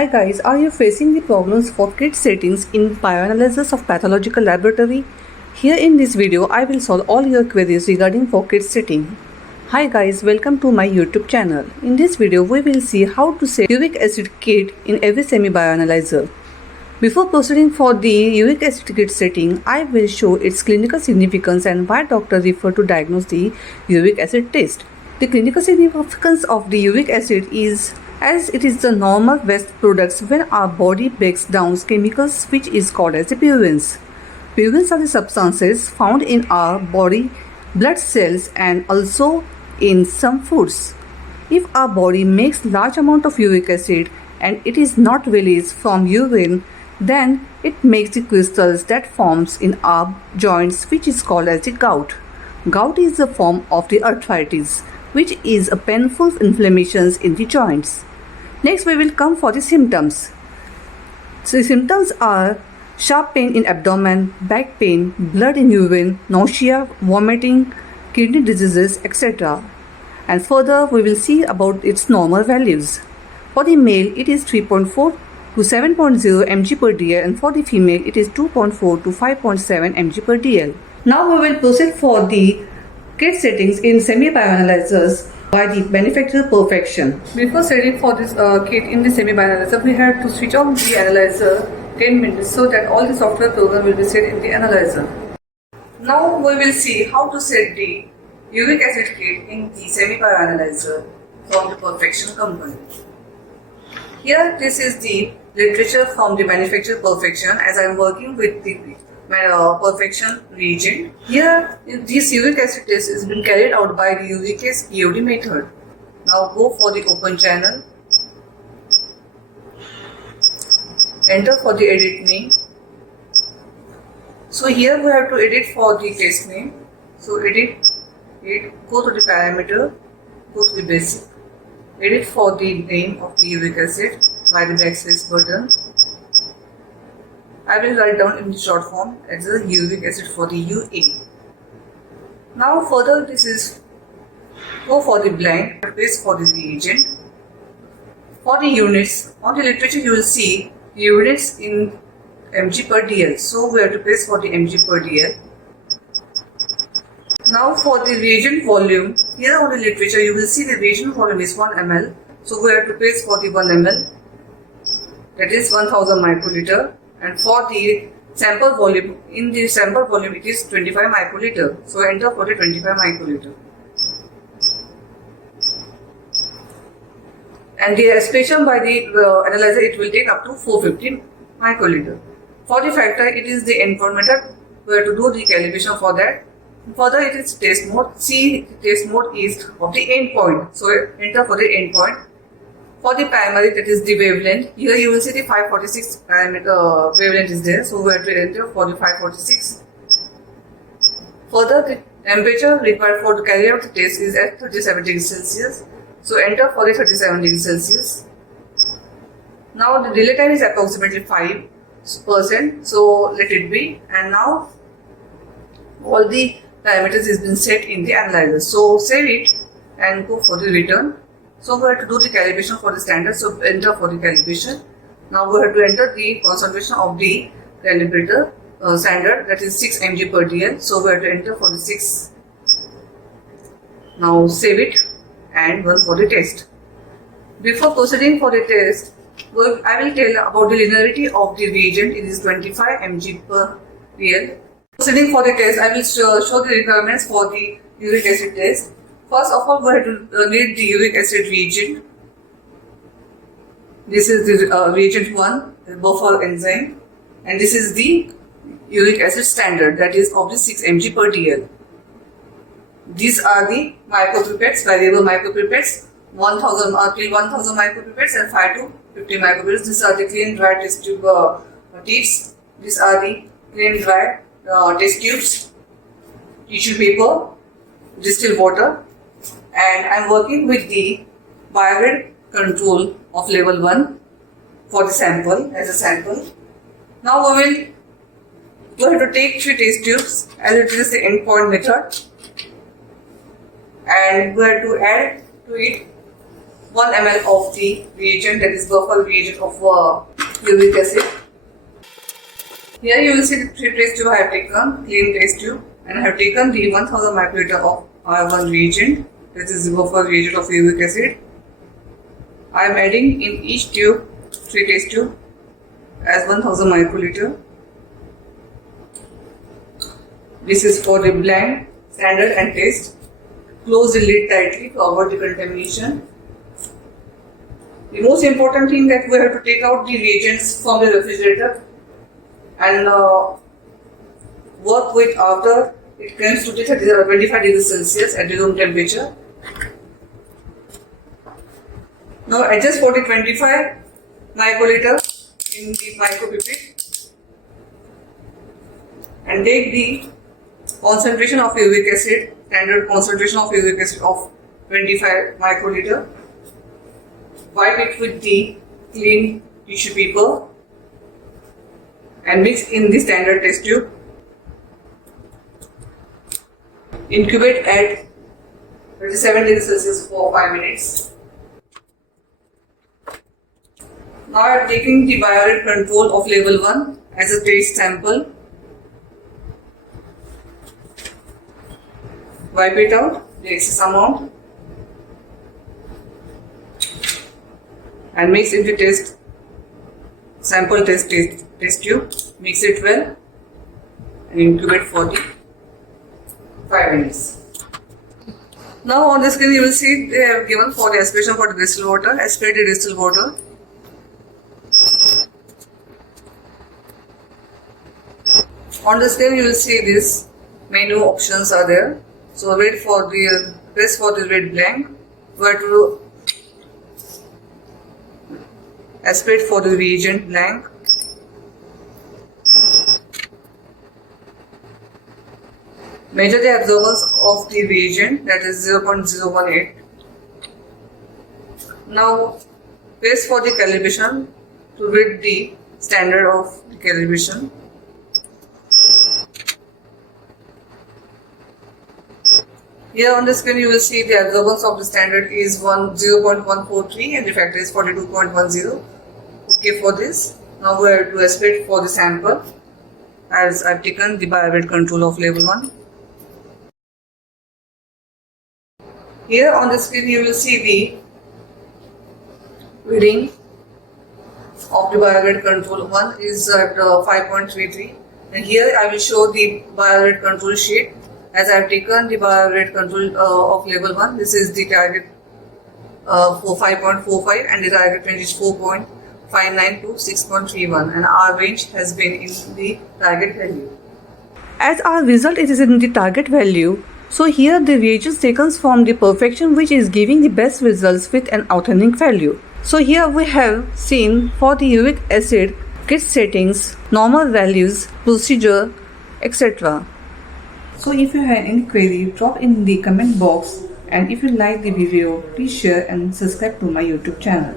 Hi guys, are you facing the problems for kit settings in bioanalysis of pathological laboratory? Here in this video, I will solve all your queries regarding for kit setting. Hi guys, welcome to my YouTube channel. In this video, we will see how to set uric acid kit in every semi-bioanalyzer. Before proceeding for the uric acid kit setting, I will show its clinical significance and why doctors refer to diagnose the uric acid test. The clinical significance of the uric acid is as it is the normal waste products when our body breaks down chemicals which is called as the purines. Purines are the substances found in our body blood cells and also in some foods. If our body makes large amount of uric acid and it is not released from urine, then it makes the crystals that forms in our joints which is called as the gout. Gout is the form of the arthritis which is a painful inflammations in the joints. Next we will come for the symptoms. So the symptoms are sharp pain in abdomen, back pain, blood in urine, nausea, vomiting, kidney diseases, etc. And further we will see about its normal values. For the male it is 3.4 to 7.0 mg per dl and for the female it is 2.4 to 5.7 mg per dl. Now we will proceed for the kit settings in semi-bioanalyzers by the manufacturer Perfexn. Before setting for this kit in the semi-bioanalyzer, we have to switch off the analyzer 10 minutes so that all the software program will be set in the analyzer. Now we will see how to set the uric acid kit in the semi-bioanalyzer from the Perfexn company. Here this is the literature from the manufacturer Perfexn as I am working with the Perfexn reagent. Here this uric acid test is being carried out by the URICASE-POD method. Now go for the open channel, enter for the edit name. So here we have to edit for the test name. So edit it, go to the parameter, go to the basic, edit for the name of the uric acid by the backspace button. I will write down in the short form as the uric acid for the UA. Now further this is go for the blank space for the reagent. For the units, on the literature you will see units in mg per dl. So we have to place for the mg per dl. Now for the reagent volume, here on the literature you will see the reagent volume is 1 ml. So we have to place for the 1 ml, that is 1000 microliter. And for the sample volume, in the sample volume it is 25 microliter. So enter for the 25 microliter. And the aspiration by the analyzer it will take up to 450 microliter. For the factor it is the endpoint method. We have to do the calibration for that. Further it is test mode. See test mode is of the endpoint. So enter for the endpoint. For the primary, that is the wavelength. Here you will see the 546 parameter wavelength is there. So we have to enter for the 546. Further, the temperature required for to carry out the test is at 37 degrees Celsius. So enter for the 37 degrees Celsius. Now the delay time is approximately 5%. So let it be. And now all the parameters has been set in the analyzer. So save it and go for the return. So we have to do the calibration for the standard, so enter for the calibration. Now we have to enter the concentration of the calibrator standard, that is 6 mg per dl. So we have to enter for the 6. Now save it and run for the test. Before proceeding for the test, I will tell about the linearity of the reagent. It is 25 mg per dl. Proceeding for the test, I will show the requirements for the uric acid test. First of all, we have to need the uric acid reagent. This is the reagent 1, the buffer enzyme, and this is the uric acid standard, that is of the 6 mg per dl. These are the micropipettes, variable micropipettes, 1000 till 1000 micropipettes and 5 to 50 micropipettes. These are the clean dry test tube tips. These are the clean dry test tubes, tissue paper, distilled water. And I am working with the biograde control of level 1 for the sample as a sample. Now we have to take 3 test tubes as it is the endpoint method, and we have to add to it 1 ml of the reagent, that is buffer reagent of uric acid. Here you will see the 3 test tube I have taken, clean test tube, and I have taken the 1000 microliter of R1 reagent, that is the buffer reagent of uric acid. I am adding in each tube 3 test tube as 1000 microliter. This is for the blind, standard and test. Close the lid tightly to avoid the contamination. The most important thing that we have to take out the reagents from the refrigerator and work with after it comes to the 25 degrees Celsius at the room temperature. Now adjust for the 25 microliter in the micropipette and take the concentration of uric acid, standard concentration of uric acid of 25 microliter. Wipe it with the clean tissue paper and mix in the standard test tube. Incubate at 37 degrees Celsius for 5 minutes. Now I am taking the biorate control of level 1 as a taste sample. Wipe it out, the excess amount, and mix into sample test tube. Mix it well and incubate for the 5 minutes. Now on the screen you will see they have given for the aspiration for the distilled water, aspirated distilled water. On the screen you will see these menu options are there. So press for the red blank. We have to aspirate for the reagent blank. Measure the absorbance of the reagent, that is 0.018. Now press for the calibration to read the standard of the calibration. Here on the screen you will see the absorbance of the standard is 0.143 and the factor is 42.10. Okay for this. Now we have to aspirate for the sample as I have taken the biorate control of level 1. Here on the screen you will see the reading of the biorate control. 1 is at 5.33 and here I will show the biorate control sheet. As I have taken the biorate control of level 1, this is the target for 5.45 and the target range is 4.59 to 6.31 and our range has been in the target value. As our result is in the target value, so here the reagents taken from the Perfexn which is giving the best results with an authentic value. So here we have seen for the uric acid, kit settings, normal values, procedure, etc. So if you have any query, drop in the comment box, and if you like the video, please share and subscribe to my YouTube channel.